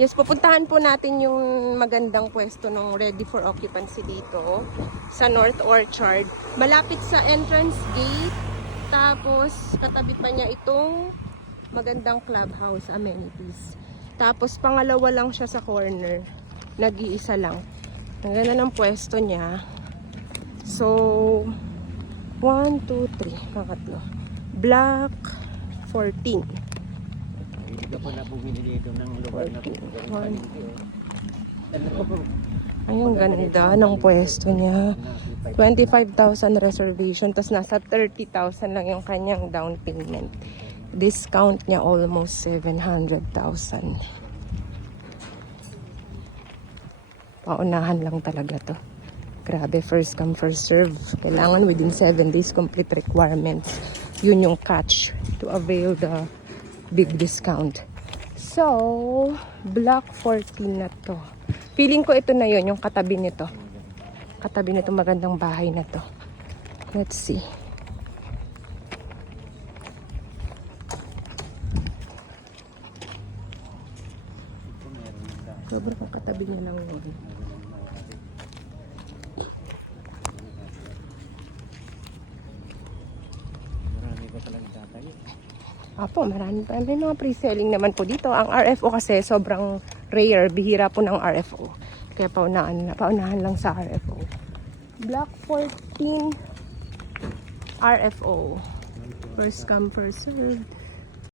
Yes, pupuntahan po natin yung magandang pwesto ng ready for occupancy dito sa North Orchard. Malapit sa entrance gate. Tapos, katabi pa niya itong magandang clubhouse amenities. Tapos, pangalawa lang siya sa corner. Nag-iisa lang. Ang ganda ng pwesto niya. So, 1, 2, 3. Pangatlo. Block 14. Hindi ka pa na bumili dito ng lugar na ito. Ayun, ganda ng pwesto niya. 25,000 reservation, tapos nasa 30,000 lang yung kanyang down payment. Discount niya almost 700,000. Paunahan lang talaga to. Grabe, first come first serve. Kailangan within 7 days complete requirements. Yun yung catch to avail the big discount. So, block 14 na to. Feeling ko ito na yun, yung katabi nito. Katabi nito magandang bahay na to. Let's see. Sobrang katabi niya lang yun. Marami pa palang tatayo. Apo, marami pa. May mga pre-selling naman po dito. Ang RFO kasi sobrang rare. Bihira po ng RFO. Kaya paunahan lang sa RFO. Block 14 RFO. First come, first served.